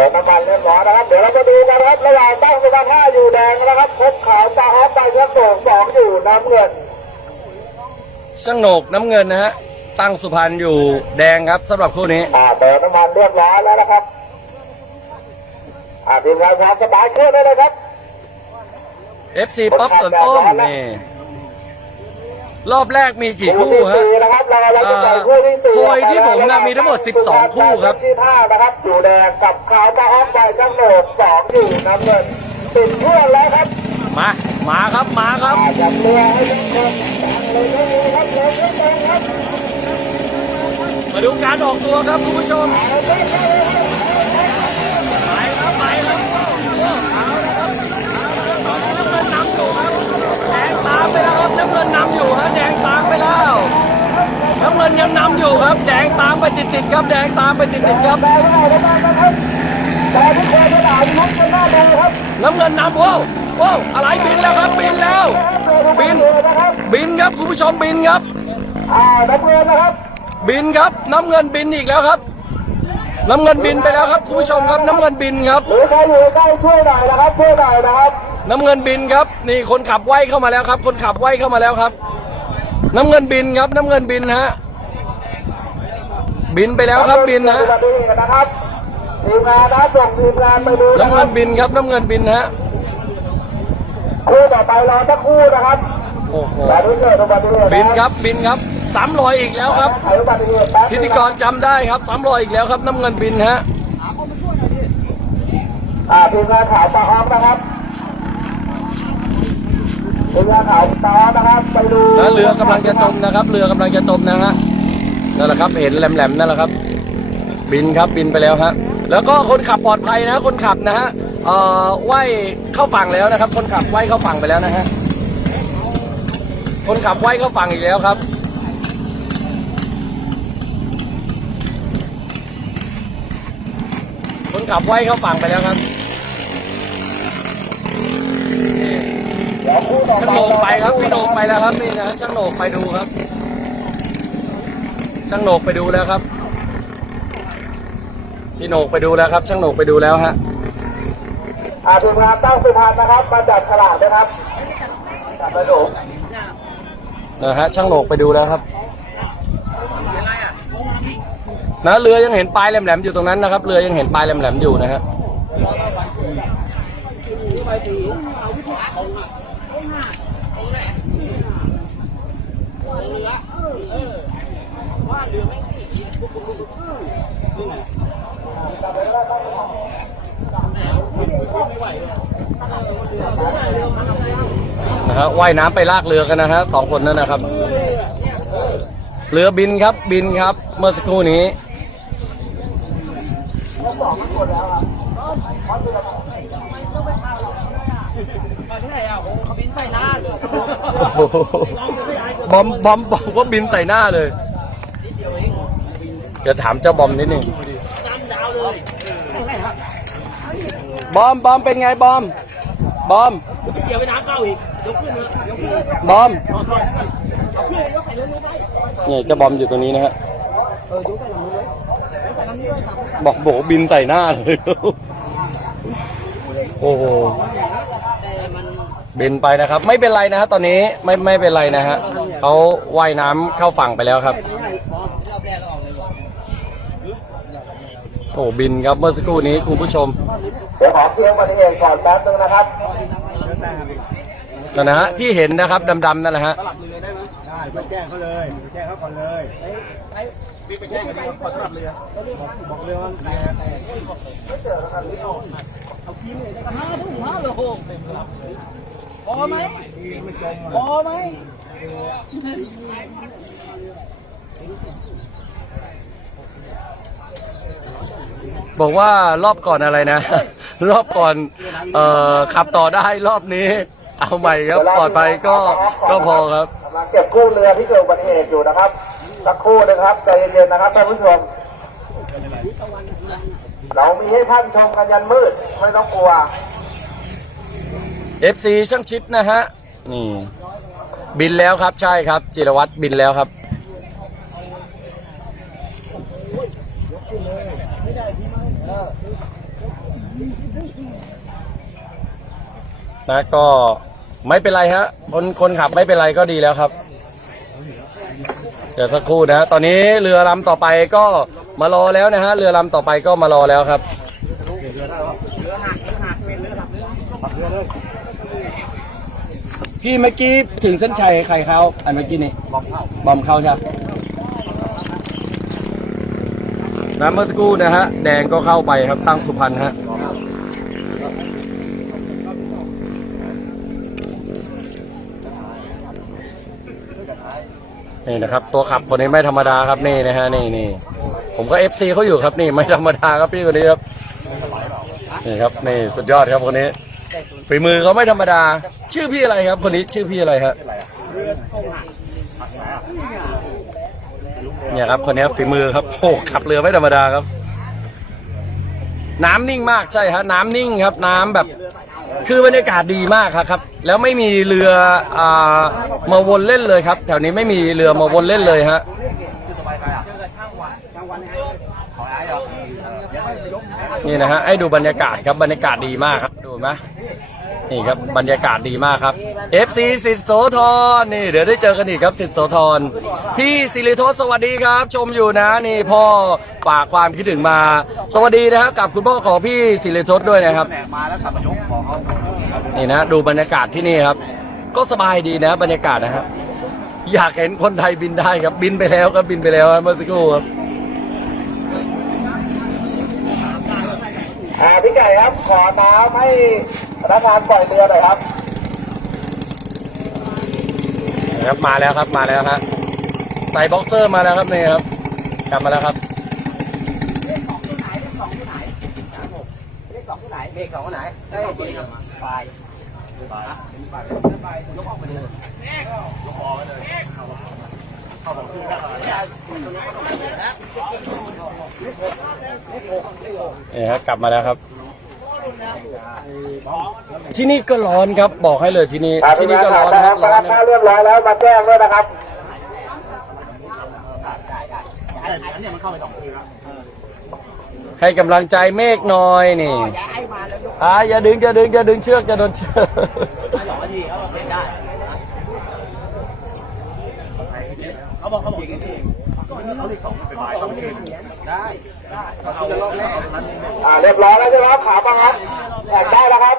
ำมันเรียบร้อยนะครับ เดี๋ยวเรามาดูกันนะครับ ระหว่างตั้งสุพรรณห้าอยู่แดงนะครับคบขาวตาออฟไปชักโบกสองอยู่น้ำเงินช่างโหนกน้ำเงินนะฮะ ตั้งสุพรรณอยู่แดงครับสำหรับคู่นี้ อ่าเติมน้ำมันเรียบร้อยแล้วนะครับ อ่าทีมงานพร้อมสบายเครื่องได้เลยครับ FC ป๊อปสวนต้มนี่ รอบแรกมีกี่คู่คู่ที่ฮะสี่นะครับเราเราจะปล่อยคู่ที่สี่โพยที่ผมน่ะมีทั้งหมด 12 คู่ครับที่ห้านะครับอยู่แดงกับขาวตาออฟไปชักโบกสองอยู่น้ำเงินติดเครื่องแล้วครับมามาครับมาครับอ่าจับเรือให้ทุกคนเลยไม่มีครับเลยทุกคนครับมาดูการออกตัวครับคุณผู้ชม เอาเลยครับ ไปครับไปครับเอาละครับตอนนี้น้ำเงินนำอยู่ครับแดงตามไปแล้วครับน้ำเงินนำอยู่ฮะแดงตามไปแล้วน้ำเงินยังนำอยู่ครับ แดง ตามไปติดติดๆครับแดงตามไปติดติดๆครับแต่ว่าเอาละนะครับแต่ทุกคนจะด่าลุกกันหน้าดูครับน้ำเงินนำโว้วโว้วอะไรบินแล้วครับบินแล้วบินเรือนะครับบินครับคุณผู้ชมบินครับอ่าน้ำเรือนะครับ บินครับน้ำเงินบินอีกแล้วครับน้ำเงินบินไปแล้วครับคุณผู้ชมครับน้ำเงินบินครับหรือใครอยู่ใกล้ๆช่วยหน่อยนะครับช่วยหน่อยนะครับ น้ำเงินบินครับ นี่คนขับไว่ายเข้ามาแล้วครับ คนขับไว่ายเข้ามาแล้วครับ น้ำเงินบินครับน้ำเงินบินฮะ บินไปแล้วครับบินฮะอุบัติเหตุนะครับทีมงานนะส่งทีมงานไปดูนะน้ำคเงิรับนบินครับน้ำเงินบินฮะคู่ต่อไปรอสักครู่นะครับโอ้โหแต่ที่เกิดอุบัติเหตุะบินครับบินครับสามรอยอีกแล้วครับไขอุบัติเหตุแป๊บพิธีกรจำได้ครับสามรอยอีกแล้วครับ น้ำเงินบินฮะอ่าทีมงานขาวปลาออฟนะครับทีมงานขาวปลาออฟนะครับไปดูแล้วเรือกำลังจะจมนะครับ เรือกำลังจะจมนะฮะ นั่นแหละครับเห็นแหลมๆนั่นแหละครับ บินครับบินไปแล้วฮะแล้วก็คนขับปลอดภัยนะ คนขับนะฮะเอ่อว่ายเข้าฝั่งแล้วนะครับ คนขับว่ายเข้าฝั่งไปแล้วนะฮะคนขับว่ายเข้าฝั่งอีกแล้วครับคนขับว่ายเข้าฝั่งไปแล้วครับนี่เดี๋ยวคู่ต่อช่างโหนกไปครับพี่โหนกไปแล้วครับนี่นะช่างโหนกไปดูครับ ช่างโหนกไปดูแล้วครับ พี่โหนกไปดูแล้วครับ ช่างโหนกไปดูแล้วฮะอ่าทีมงานตั้งสุพรรณนะครับ มาจับฉลากนะครับจับไปดูนะฮะช่างโหนกไปดูแล้วครับนะเรือยังเห็นปลายแหลมๆอยู่ตรงนั้นนะครับ เรือยังเห็นปลายแหลมๆอยู่นะฮะ นะฮะว่ายน้ำไปลากเรือกันนะฮะสองคนนั่นนะครับ เรือบินครับบินครับ เมื่อสักครู่นี้บอมบอมบอกว่าบินใส่หน้าเลย เดี๋ยวถามเจ้าบอมนิดนึงบอมบอมเป็นไงบอม บอมเดี๋ยวไปน้ำเข้าอีกยกขึ้นเลยบอมเนี่ยเจ้าบอมอยู่ตรงนี้นะฮะบอกโบกบินใส่หน้าเลยโอ้โหบินไปนะครับ ไม่เป็นไรนะฮะตอนนี้ไม่ไม่เป็นไรนะฮะเขาว่ายน้ำเข้าฝั่งไปแล้วครับ โอ้บินครับเมื่อสักครู่นี้คุณผู้ชมเดี๋ยวขอเคลียร์อุบัติเหตุก่อนแป๊บนึงนะครับนั่นนะฮะที่เห็นนะครับดำๆนั่นแหละฮะไปแจ้งเขาเลยไปแจ้งเขาก่อนเลยไปแจ้งกันขอสลับเรือบอกเรือว่าพอไหมพอไหม บอกว่ารอบก่อนอะไรนะ รอบก่อนเอ่อขับต่อได้รอบนี้ เอาใหม่ครับปลอดภัยก็ก็พอครับกำลังเก็บกู้เรือที่เกิดอุบัติเหตุอยู่นะครับ สักครู่นะครับใจเย็นๆนะครับท่านผู้ชมเรามีให้ท่านชมกันยันมืดไม่ต้องกลัว FC ช่างชิดนะฮะนี่บินแล้วครับใช่ครับ จิรวัตรบินแล้วครับ นะก็ไม่เป็นไรฮะคนคนขับไม่เป็นไรก็ดีแล้วครับ เดี๋ยวสักครู่นะฮะตอนนี้เรือลำต่อไปก็มารอแล้วนะฮะเรือลำต่อไปก็มารอแล้วครับพี่เมื่อกี้ถึงเส้นชัยใครเขาอันเมื่อกี้นี่บอมเข้าบอมเข้าใช่ไหมน้ำเมื่อสักครู่นะฮะแดงก็เข้าไปครับตั้งสุพรรณฮะ นี่นะครับ ตัวขับคนนี้ไม่ธรรมดาครับนี่นะฮะนี่นี่ผมก็เอฟซีเขาอยู่ครับนี่ไม่ธรรมดาครับพี่คนนี้ครับนี่ครับนี่สุดยอดครับคนนี้ฝีมือเขาไม่ธรรมดา ชื่อพี่อะไรครับ คนนี้ชื่อพี่อะไรครับเนี่ยครับคนนี้ฝีมือครับโอ้ขับเรือไม่ธรรมดาครับ น้ำนิ่งมากใช่ฮะน้ำนิ่งครับ น้ำแบบ คือบรรยากาศดีมากครับครับ แล้วไม่มีเรืออ่ามาวนเล่นเลยครับ แถวนี้ไม่มีเรือมาวนเล่นเลยฮะนี่นะฮะให้ดูบรรยากาศครับบรรยากาศดีมากครับดูไหม นี่ครับบรรยากาศดีมากครับ FC สิทธิโสธรนี่เดี๋ยวได้เจอกันอีกครับสิทธิโสธรพี่สิริทศสวัสดีครับ ชมอยู่นะนี่พ่อฝากความคิดถึงมา สวัสดีนะครับกับคุณพ่อของพี่สิริทศด้วยนะครับมาแล้วขับมายกของเขานี่นะดูบรรยากาศที่นี่ครับ ก็สบายดีนะบรรยากาศนะครับอยากเห็นคนไทยบินได้ครับบินไปแล้วก็บินไปแล้วเมื่อสักครู่ครับอ่าพี่ไก่ครับขอน้ำให้ พนักงานปล่อยเรือหน่อยครับนะครับมาแล้วครับมาแล้วฮะใส่บ็อกเซอร์มาแล้วครับนี่ครับกลับมาแล้วครับเลขสองที่ไหนเลขสองที่ไหนเลขสองที่ไหนเลขสองที่ไหนได้ตัวนี้ครับปลายปลายนะปลายปลายยกออกไปเลยยกออกไปเลยเข้าบอกขึ้นแล้วนี่ครับกลับมาแล้วครับ ที่นี่ก็ร้อนครับบอกให้เลยที่นี่อ่าที่นี่ก็ร้อนนะนะคครัรับบประร้อกันนนะค่าเรียบร้อยแล้วมาแจ้งด้วยนะครับอันนี้มันเข้าไปสองทีแล้วให้กำลังใจเมฆหน่อยนี่อ่าอย่าดึงอย่าดึงอย่าดึงเชือกอย่าโดนเชือกสองนาทีเขาเปลี่ยนได้เขาบอกเขาบอก อ่าเองเขาเลขสองเป็นปลายต้องเทีได้ได้เรียบร้อยแล้วใช่ไหมครับขาปังครับแข่งได้แล้วครับ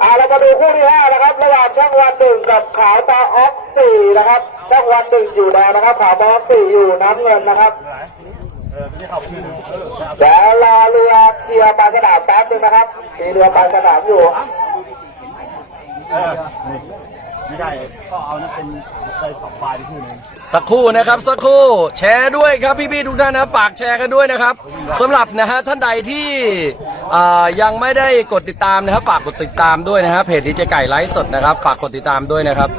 อ่าเรามาดูคู่ที่ห้านะครับระหว่างช่างวันหนึ่งกับขาวปลาออกสี่นะครับ ช่างวันหนึ่งอยู่แดงนะครับ ขาวปลาออกสี่อยู่น้ำเงินนะครับเดี๋ยวรอเรือเคลียร์ปลาสนามแป๊บนึงนะครับมีเรือปลาสนามอยู่ ไม่ใช่ก็เอานี่เป็นเคยสองปลายที่คู่นึงสักครู่นะครับสักครู่แชร์ด้วยครับพี่ๆทุกท่านนะฝากแชร์กันด้วยนะครับสำหรับนะฮะท่านใดที่อ่ายังไม่ได้กดติดตามนะครับฝากกดติดตามด้วยนะฮะเพจดีเจไก่ไลฟ์สดนะครับ ฝากกดติดตามด้วยนะครับ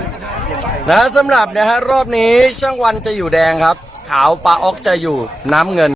นะสำหรับนะฮะรอบนี้ช่างวันจะอยู่แดงครับ ขาวปลาออกจะอยู่น้ำเงิน